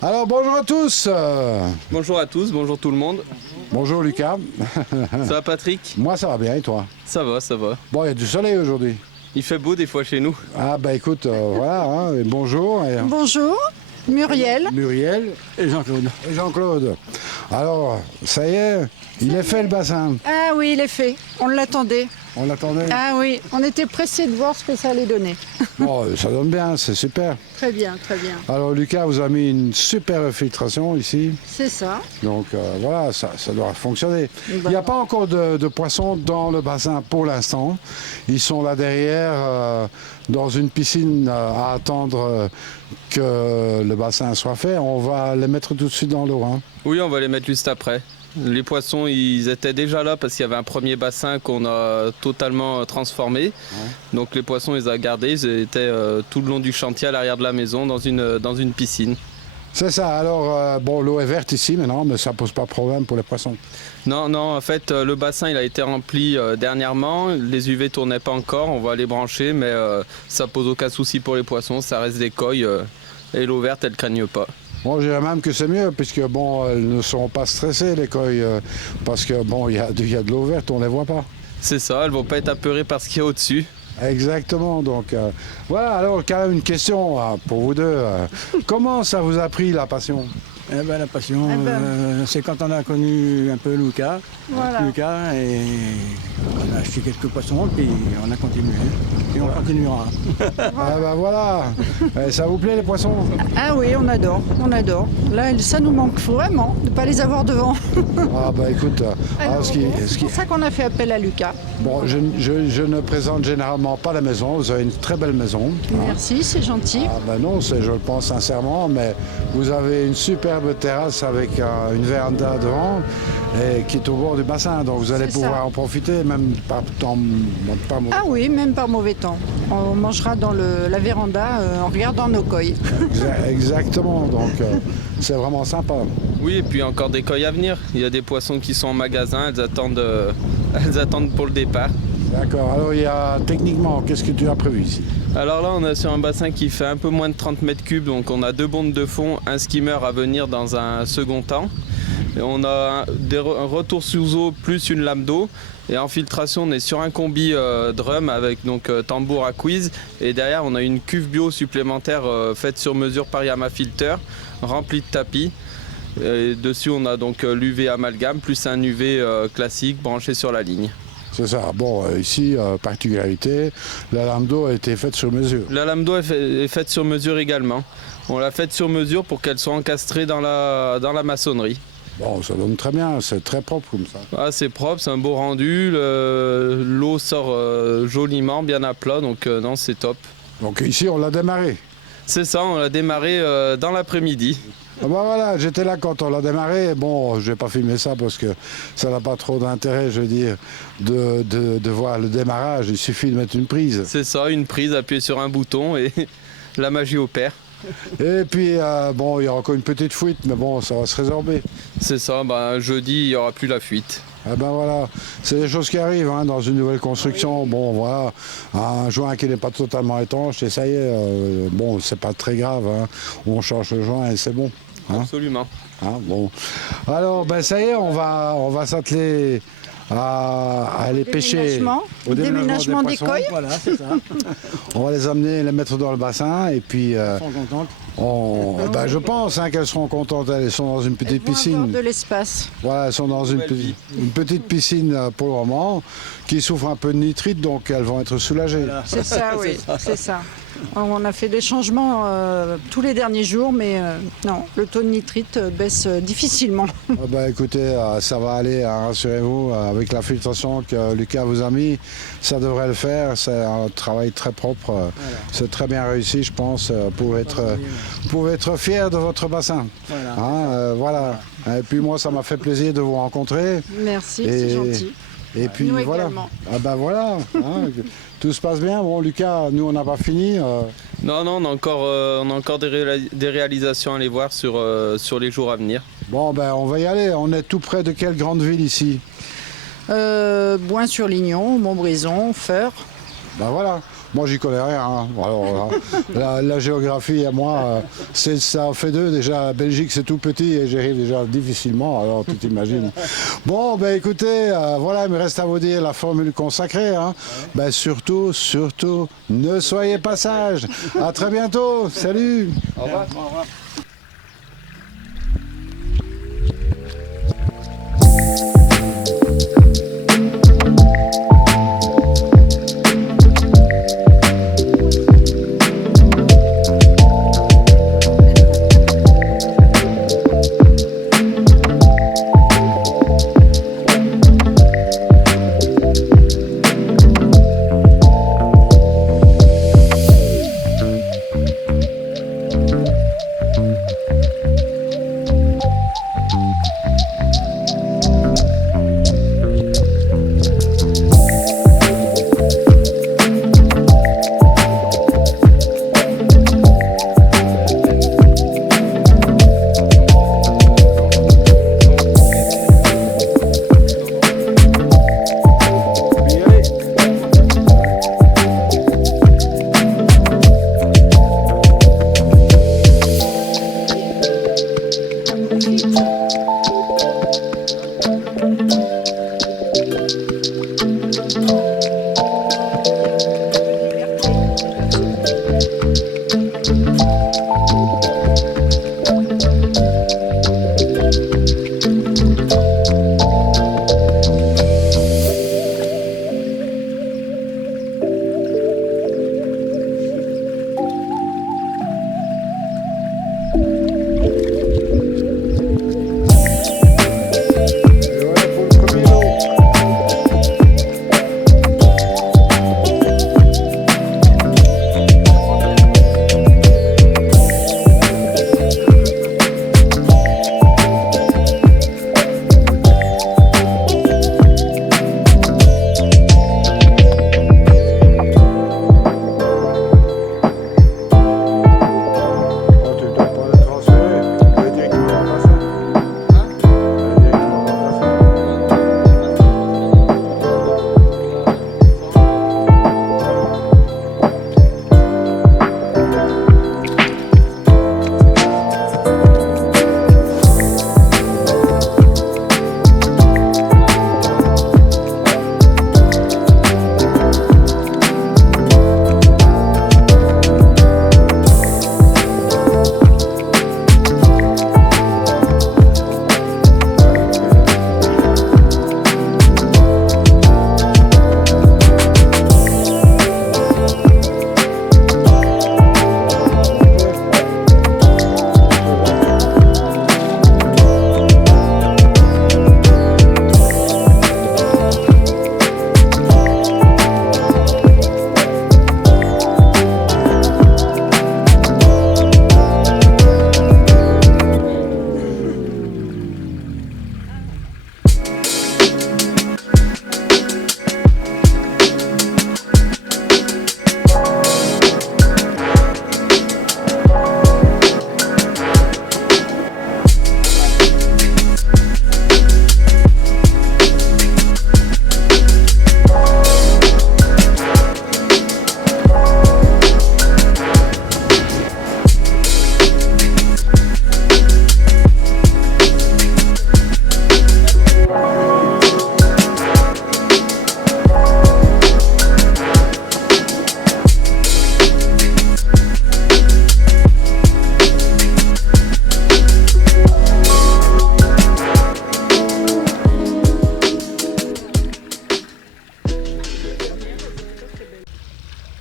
Alors bonjour à tous. Bonjour à tous, bonjour tout le monde. Bonjour Lucas. Ça va Patrick? Moi ça va bien et toi? Ça va, ça va. Bon, il y a du soleil aujourd'hui. Il fait beau des fois chez nous. Ah bah écoute, voilà, hein, et bonjour. Bonjour, Muriel. Muriel Et Jean-Claude. et Jean-Claude. Alors, ça y est, il est fait le bassin. Ah oui, il est fait. On l'attendait. On l'attendait. Ah oui, on était pressés de voir ce que ça allait donner. Bon, ça donne bien, c'est super. Très bien, très bien. Alors Lucas vous a mis une super filtration ici. C'est ça. Donc voilà, ça doit fonctionner. Il n'y a pas encore de poissons dans le bassin pour l'instant. Ils sont là derrière, dans une piscine, à attendre que le bassin soit fait. On va les mettre tout de suite dans l'eau. Hein. Oui, on va les mettre juste après. Les poissons, ils étaient déjà là parce qu'il y avait un premier bassin qu'on a totalement transformé. Ouais. Donc les poissons, ils ont gardé. Ils étaient tout le long du chantier à l'arrière de la maison dans une piscine. C'est ça. Alors, bon, l'eau est verte ici maintenant, mais ça pose pas de problème pour les poissons. Non, non, en fait, le bassin, il a été rempli dernièrement. Les UV tournaient pas encore. On va les brancher, mais ça pose aucun souci pour les poissons. Ça reste des coilles et l'eau verte, elle craigne pas. Bon, je dirais même que c'est mieux, puisque bon, elles ne seront pas stressées, les coilles, parce que bon, il y a de l'eau verte, on ne les voit pas. C'est ça, elles vont pas être apeurées par ce qu'il y a au-dessus. Exactement, donc voilà, alors quand même une question pour vous deux. Comment ça vous a pris la passion? Eh ben, la passion, c'est quand on a connu un peu Lucas. Voilà. Lucas, et on a acheté quelques poissons, puis on a continué. Et on continuera. Ah ben voilà, ça vous plaît les poissons? Ah oui, on adore, on adore. Là, ça nous manque vraiment de ne pas les avoir devant. Ah bah écoute, C'est pour ça qu'on a fait appel à Lucas. Bon, je ne présente généralement pas la maison, vous avez une très belle maison. Merci, c'est gentil. Ah ben non, je le pense sincèrement, mais vous avez une superbe terrasse avec une véranda devant et qui est au bord du bassin, donc vous allez pouvoir en profiter, même pas mauvais. Ah oui, même par mauvais temps. On mangera dans la véranda en regardant nos coilles. Exactement, donc c'est vraiment sympa. Oui, et puis encore des coilles à venir. Il y a des poissons qui sont en magasin, elles attendent pour le départ. D'accord, alors il y a techniquement, qu'est-ce que tu as prévu ici? Alors là, on est sur un bassin qui fait un peu moins de 30 mètres cubes, donc on a 2 bondes de fond, un skimmer à venir dans un second temps. Et on a un retour sous eau plus une lame d'eau. Et en filtration, on est sur un combi drum avec donc tambour à quiz. Et derrière, on a une cuve bio supplémentaire faite sur mesure par Yama Filter, remplie de tapis. Et dessus, on a donc l'UV amalgame plus un UV classique branché sur la ligne. C'est ça. Bon, ici, particularité, la lame d'eau a été faite sur mesure. La lame d'eau est faite sur mesure également. On l'a faite sur mesure pour qu'elle soit encastrée dans la maçonnerie. Bon, ça donne très bien, c'est très propre comme ça. Ah, c'est propre, c'est un beau rendu, l'eau sort joliment, bien à plat, donc non, c'est top. Donc ici, on l'a démarré. C'est ça, on l'a démarré dans l'après-midi. Ah bah voilà, j'étais là quand on l'a démarré. Bon, je vais pas filmer ça parce que ça n'a pas trop d'intérêt, je veux dire, de voir le démarrage. Il suffit de mettre une prise. C'est ça, une prise, appuyer sur un bouton et la magie opère. Et puis, bon, il y aura encore une petite fuite, mais bon, ça va se résorber. C'est ça, jeudi, il n'y aura plus la fuite. Ah ben voilà, c'est des choses qui arrivent hein, dans une nouvelle construction. Bon, voilà, un joint qui n'est pas totalement étanche, et ça y est, bon, c'est pas très grave. Hein. On change le joint et c'est bon. Hein. Absolument. Hein, bon. Alors, ben ça y est, on va s'atteler à aller pêcher. Au déménagement des coilles. Voilà, c'est ça. On va les amener, les mettre dans le bassin et puis Elles sont contentes. je pense hein, qu'elles seront contentes. Elles sont dans une petite piscine. De l'espace. Voilà, elles sont dans une petite piscine pour le moment qui souffre un peu de nitrite, donc elles vont être soulagées. Voilà. C'est ça, oui, c'est ça. On a fait des changements tous les derniers jours, mais non, le taux de nitrite baisse difficilement. Ah bah écoutez, ça va aller, hein, rassurez-vous, avec la filtration que Lucas vous a mis, ça devrait le faire. C'est un travail très propre, voilà. C'est très bien réussi, je pense. Vous pouvez être fier de votre bassin. Voilà. Hein, voilà. Et puis moi, ça m'a fait plaisir de vous rencontrer. Merci, c'est gentil. Et puis nous voilà. Également. Ah ben voilà. Hein, tout se passe bien. Bon, Lucas, nous on n'a pas fini. Non, on a encore des réalisations à aller voir sur les jours à venir. Bon, ben on va y aller. On est tout près de quelle grande ville ici? Boin-sur-Lignon, Montbrison, Feur. Ben voilà. Moi, j'y connais rien. Hein. Alors, la géographie, à moi, ça en fait deux. Déjà, la Belgique, c'est tout petit et j'y arrive déjà difficilement. Alors, tu t'imagines. Bon, ben écoutez, voilà, il me reste à vous dire la formule consacrée. Hein. Ben, surtout, ne soyez pas sages. À très bientôt. Salut. Au revoir. Au revoir.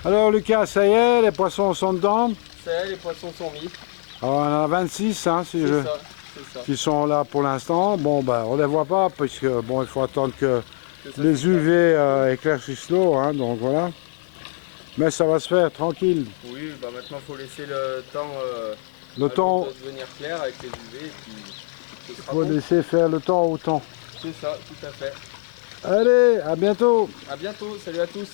Alors Lucas, ça y est, les poissons sont dedans. Ça y est, les poissons sont mis. Alors, on en a 26 hein, C'est ça. qui sont là pour l'instant. Bon, ben, on ne les voit pas parce que bon, il faut attendre que ça les UV éclaircissent l'eau, hein, donc voilà. Mais ça va se faire tranquille. Oui, bah maintenant il faut laisser le temps, Le temps, de devenir clair avec les UV et puis ce il sera faut bon. laisser faire le temps au temps. C'est ça, tout à fait. Allez, à bientôt. À bientôt, salut à tous.